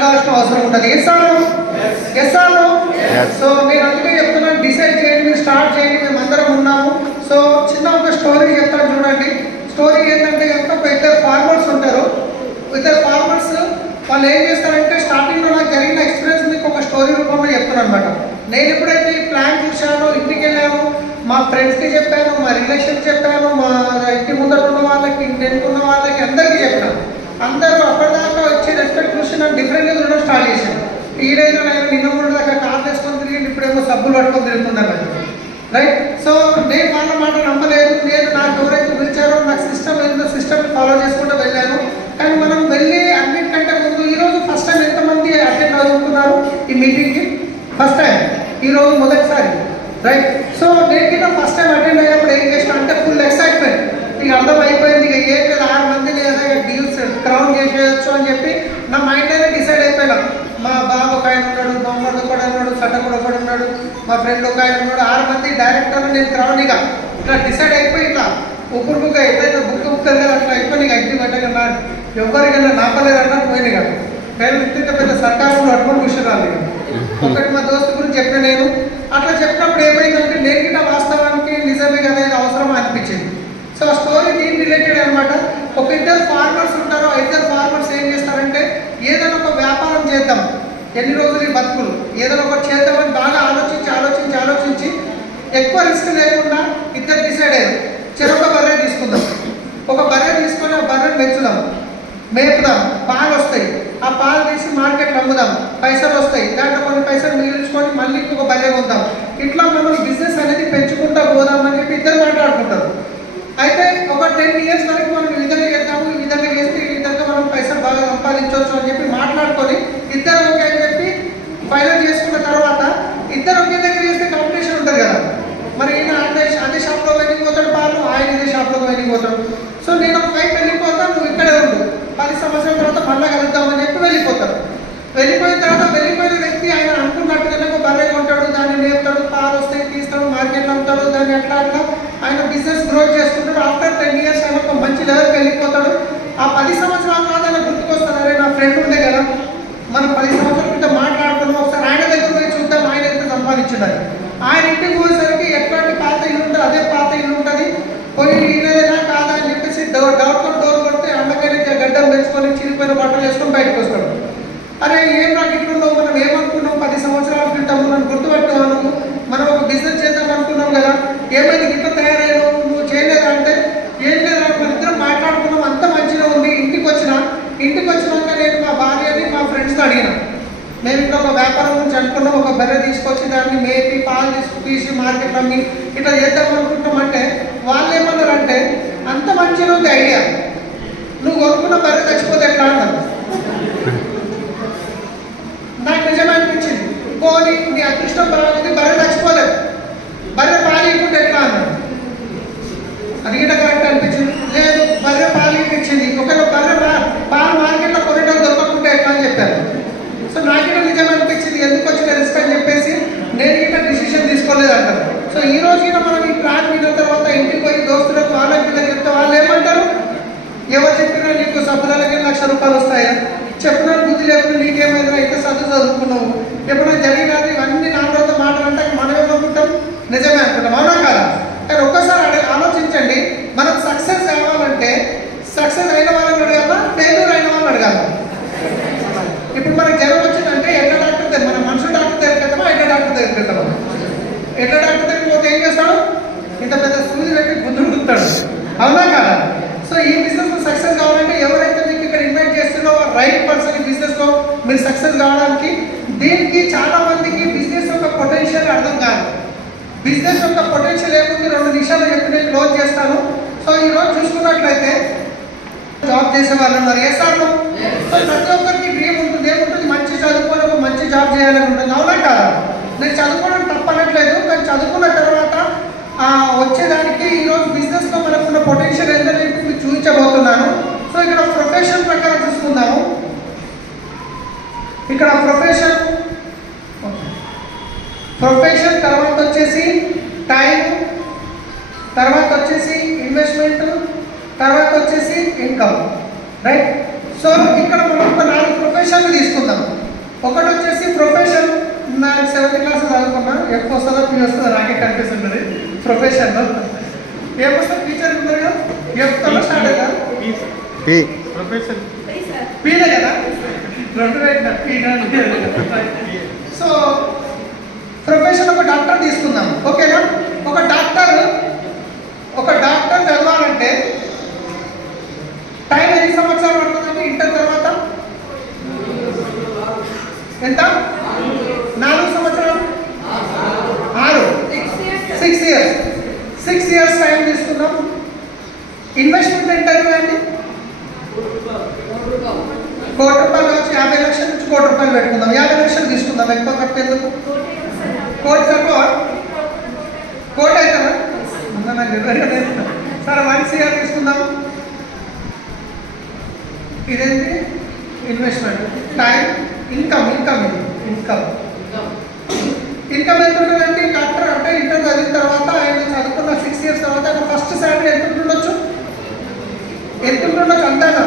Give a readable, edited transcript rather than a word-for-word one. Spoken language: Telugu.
అడగాల్సిన అవసరం ఉంటుంది. Yes are no? సో నేను అందుకే చెప్తున్నాను, డిసైడ్ చేయండి, మీరు స్టార్ట్ చేయండి, మేము అందరం ఉన్నాము. సో చిన్న ఒక స్టోరీ చెప్తాను చూడండి. స్టోరీ ఏంటంటే కనుక ఒక ఇద్దరు ఫార్మర్స్ ఉంటారు. ఇద్దరు ఫార్మర్స్ వాళ్ళు ఏం చేస్తారంటే, స్టార్టింగ్లో నాకు జరిగిన ఎక్స్పీరియన్స్ మీకు ఒక స్టోరీ రూపంలో చెప్తున్నాను అనమాట. నేను ఎప్పుడైతే ఈ ప్లాన్ చూశానో, ఇంటికి వెళ్ళాను, మా ఫ్రెండ్స్కి చెప్పాను, మా రిలేషన్కి చెప్పాను, మా ఇంటి ముందర ఉన్న వాళ్ళకి, ఇంటి వెనుకున్న వాళ్ళకి అందరికీ చెప్పాను. అందరూ అప్పటిదాకా వచ్చి రెస్పెక్ట్ చూసి నాకు డిఫరెంట్గా చూడడం స్టార్ట్ చేశాను. టీనేజ్లో నేను నిన్న మూడు దాకా కార్ వేసుకొని తిరిగి ఇప్పుడేమో సబ్బులు పట్టుకొని తిరుగుతున్నాను, రైట్? సో నేను వాళ్ళ మాట నమ్మలేదు. నేను నాకు ఎవరైతే పిలిచారో నాకు సిస్టమ్ ఏందో సిస్టమ్ని ఫాలో చేసుకుంటూ వెళ్ళాను. కానీ మనం వెళ్ళి అన్నిటికంటే ముందు ఈరోజు ఫస్ట్ టైం ఎంతమంది అటెండ్ అవుతున్నారు ఈ మీటింగ్కి? ఫస్ట్ టైం, ఈరోజు మొదటిసారి, రైట్? సో నేను ఫస్ట్ టైం అటెండ్ అయ్యేప్పుడు ఏం చేసిన అంటే ఫుల్ ఎక్సైట్మెంట్. ఇక అర్థం అయిపోయింది, ఇక ఏం లేదు 6 మందిని డీల్స్ క్రౌన్ చేసేయచ్చు అని చెప్పి నా మైండ్లోనే డిసైడ్ అయిపోయినా. మా బాబు ఒక ఆయన ఉన్నాడు, బొమ్మడు ఒకడు ఉన్నాడు, సటకుడు ఒకడు ఉన్నాడు, మా ఫ్రెండ్ ఒక ఆయన ఉన్నాడు, 6 మంది డైరెక్టర్ నేను క్రౌన్ ఇక ఇట్లా డిసైడ్ అయిపోయి ఇట్లా బుక్ ఎట్లయితే బుక్ కదా అట్లా అయిపోయి నీకు అగ్గి పెట్టగలనా ఎవరికైనా నాపలేదు అన్నట్టు పోయింది కదా. నేను ఇంత పెద్ద సర్కారు అడుగులు కూర్చున్నాను. ఒకటి మా దోస్తు గురించి చెప్పిన నేను అట్లా చెప్పినప్పుడు ఏమైందంటే నేను గిట్ట వాస్తవానికి నిజమే కదా ఇది అవసరం అనిపించింది. సో ఆ స్టోరీ దీని రిలేటెడ్ అనమాట. ఒక ఇద్దరు ఫార్మర్స్ ఉంటారు. ఆ ఇద్దరు ఫార్మర్స్ ఏం చేస్తారంటే ఏదైనా ఒక వ్యాపారం చేద్దాం, ఎన్ని రోజులు ఈ బతుకులు, ఏదైనా ఒకటి చేద్దామని బాగా ఆలోచించి ఎక్కువ రిస్క్ లేకుండా ఇద్దరు డిసైడ్ అయ్యారు, చెరొక బర్రె తీసుకుందాం. ఒక బర్రె తీసుకొని ఆ బర్రెని పెంచుదాం, మేపుదాం, పాలు వస్తాయి, ఆ పాలు తీసి మార్కెట్లో అమ్ముదాం, పైసలు వస్తాయి, దాంట్లో కొన్ని పైసలు మిగిల్చుకొని మళ్ళీ ఇంకొక బర్రె కొందాం. ఇట్లా మనం బిజినెస్ అనేది పెంచుకుంటూ పోదామని చెప్పి ఇద్దరు మాట్లాడుకుంటారు. అయితే ఒక 10 years వరకు మనం ఈ విధంగా చేద్దాము, ఈ విధంగా చేస్తే ఈ విధంగా మనం పైసలు బాగా సంపాదించవచ్చు అని చెప్పి మాట్లాడుకొని ఇద్దరు ఓకే అని చెప్పి ఫైనల్ చేసుకున్న తర్వాత ఇద్దరు ఒకే దగ్గర చేస్తే కాంపిటీషన్ ఉంటుంది కదా. మరి ఈయన అదే షాప్లో వెళ్ళిపోతాడు పాలు, ఆయన ఇదే షాప్లోకి వెళ్ళిపోతాడు. సో నేను ఒక వైపు వెళ్ళిపోతాను, నువ్వు ఇక్కడే ఉండు, 10 సంవత్సరాల తర్వాత మళ్ళీ కలుద్దామని చెప్పి వెళ్ళిపోతాడు. వెళ్ళిపోయిన తర్వాత వెళ్ళిపోయిన వ్యక్తి ఆయన అనుకున్నట్టుగానే ఒక బర్రె కొంటాడు, దాన్ని మేపుతాడు, పాలు వస్తాయి, తీస్తాడు, మార్కెట్లో అమ్ముతాడు, దాన్ని అట్లా ఆయన బిజినెస్ గ్రో చేసుకుంటాడు. ఆఫ్టర్ 10 years ఆయన ఒక మంచి లెవెల్కి వెళ్ళిపోతాడు. ఆ 10 సంవత్సరాల తర్వాత ఆయన గుర్తుకొస్తాడు, అరే నా ఫ్రెండ్ ఉండే కదా, మనం 10 సంవత్సరాల క్రితం మాట్లాడుకున్నాం, ఒకసారి ఆయన దగ్గర పోయి చూద్దాం ఆయన ఎంత సంపాదించున్నారు. ఆయన ఇంటికి పోయేసరికి ఎట్లాంటి పాత ఇల్లు ఉంటుంది, అదే పాత ఇల్లు ఉంటుంది. పోయి ఈయనదేనా కాదా అని చెప్పేసి డౌట్తో డోర్ కొడితే అమ్మకైనా గడ్డం పెంచుకొని చిరిగిపోయిన బట్టలు వేసుకొని బయటకు వస్తాడు. అరే ఏం నాకు ఇట్లున్నావు, మనం ఏమనుకున్నాం 10 సంవత్సరాల క్రితం మనం గుర్తుపట్టావు, మనం ఒక బిజినెస్ చేద్దాం అనుకున్నాం కదా, ఏమైంది ఇట్లా తయారయ్యావు, నువ్వు చేయలేదా అంటే ఏం లేదా, మన ఇద్దరం మాట్లాడుకున్నాం, అంత మంచిగా ఉంది. ఇంటికి వచ్చినాక నేను మా భార్యని మా ఫ్రెండ్స్తో అడిగిన, మేము ఇట్లా ఒక వ్యాపారం గురించి అనుకున్నాం, ఒక బర్రె తీసుకొచ్చి దాన్ని మేపి పాలు తీసి మార్కెట్ అమ్మి ఇట్లా చేద్దాం అనుకుంటామంటే వాళ్ళు ఏమన్నారంటే అంత మంచిగా ఉంది ఐడియా, నువ్వు కొనుక్కున్న బర్రె చచ్చిపోతే ఎట్లా అన్నారు. నాకు నిజమే అనిపించింది, పోనీ నీ అదృష్టం బాగుంది, బర్రె చచ్చిపోలేదు, బర్రె పాలు ఇవ్వకుంటే ఎట్లా అన్నాడు. అది గిట్ట కరెక్ట్ అనిపించింది. లేదు బర్రె పాలు ఇచ్చింది, ఒకవేళ బర్రె పాలు మార్కెట్లో కొనేటోళ్ళు దొరకకుంటే ఎట్లా అని చెప్పారు. సో నాకిట నిజం అనిపించింది, ఎందుకు వచ్చిన రిస్క్ అని చెప్పేసి నేను గిట్ట డిసిషన్ తీసుకోలేదు అంటారు. సో ఈ రోజు మనం ఈ ప్లాన్ విన్న తర్వాత ఇంటికి పోయి దోస్తులకు వాళ్ళకి వీళ్ళకి చెప్తే వాళ్ళు ఏమంటారు, ఎవరు చెప్పినా నీకు సభ్యులకి ₹1,00,000 వస్తాయా, చెప్పినా బుద్ధి లేకుండా నీకేమైనా అయితే చదువుకున్నావు, ఎప్పుడైనా జరిగినది ఇవన్నీ నాలుగు మాటలు అంటే మనం ఏమనుకుంటాం, నిజమే అనుకుంటాం, అవునా కదా. కానీ ఒక్కసారి ఆలోచించండి, మనం సక్సెస్ కావాలంటే సక్సెస్ అయిన వాళ్ళని అడగాలా, ఫెయిల్యూర్ అయిన వాళ్ళని అడగాలి. ఇప్పుడు మనకి జ్వరం వచ్చిందంటే ఎట్లా డాక్టర్ దగ్గర, మన మనుషులు డాక్టర్ దగ్గరికి వెళ్తామా, ఎట్లా డాక్టర్ దగ్గరికి వెళ్తామా. ఎట్లా డాక్టర్ దగ్గరికి పోతే ఏం చేస్తాడు, ఇంత పెద్ద సూది పెట్టి గుద్దుతాడు, అవునా కదా. సో ఈ బిజినెస్ సక్సెస్ కావాలంటే ఎవరైతే మీకు ఇక్కడ ఇన్వైట్ చేస్తున్నారో రైట్ పర్సన్ ఈ బిజినెస్లో మీరు సక్సెస్ కావడానికి. దీనికి చాలా మందికి బిజినెస్ యొక్క పొటెన్షియల్ అర్థం కాదు. బిజినెస్ యొక్క పొటెన్షియల్ ఏముంది 2 నిమిషాలు చెప్పి నేను క్లోజ్ చేస్తాను. సో ఈరోజు చూసుకున్నట్లయితే జాబ్ చేసే వాళ్ళు ఉన్నారు, ఎస్ ఆర్ నో. సో ప్రతి ఒక్కరికి డ్రీమ్ ఉంటుంది, ఏముంటుంది, మంచి చదువుకొని ఒక మంచి జాబ్ చేయాలని ఉంటుంది, అవునా కదా. నేను చదువుకోవడం తప్పనట్లేదు, కానీ చదువుకున్న తర్వాత వచ్చేదానికి ఈరోజు బిజినెస్లో మనకున్న పొటెన్షియల్ ఏంటంటే మీకు చూపించబోతున్నాను. సో ఇక్కడ ప్రొఫెషన్ ప్రకారం చూసుకుందాము. ఇక్కడ ప్రొఫెషన్ తర్వాత వచ్చేసి టైం, తర్వాత వచ్చేసి ఇన్వెస్ట్మెంట్, తర్వాత వచ్చేసి ఇన్కమ్, రైట్. సో ఇక్కడ మనం ఒక 4 ప్రొఫెషన్లు తీసుకుందాం. కనిపిస్తున్నది ప్రొఫెషన్లో. ఏమొస్తారు టీచర్ ఉన్నారు కదా, ఎఫ్తో స్టార్ట్ అవుతా ప్రొఫెషన్ పీనే కదా, రెండు పెట్టిన పీనా. సో ప్రొఫెషన్ ఒక డాక్టర్ తీసుకుందాం, ఓకేనా. ఒక డాక్టర్ చదవాలంటే టైం ఎన్ని సంవత్సరాలు పడుతుందండి? ఇంటర్ తర్వాత ఎంత? 4 సంవత్సరాలు, 6 ఇయర్స్ టైం తీసుకుందాం. ఇన్వెస్ట్మెంట్ ఎంత అండి? ₹1,00,00,000 వచ్చి 50 లక్షల నుంచి ₹1,00,00,000 పెట్టుకుందాం. 50 లక్షలు తీసుకుందాం. ఎక్కువ తక్కువ ఎందుకు? కోటి తక్కువ, కోటి అవుతుందా? సరే 1 CR తీసుకుందాం. ఇదేంటి? ఇన్వెస్ట్మెంట్. టైం, ఇన్కమ్ ఎంత ఉంటుందంటే డాక్టర్ అంటే ఇంటర్ చదివిన తర్వాత ఆయన చదువుకున్న 6 ఇయర్స్ తర్వాత ఆయన ఫస్ట్ శాలరీ ఎంత ఉంటుండొచ్చు అంటారా?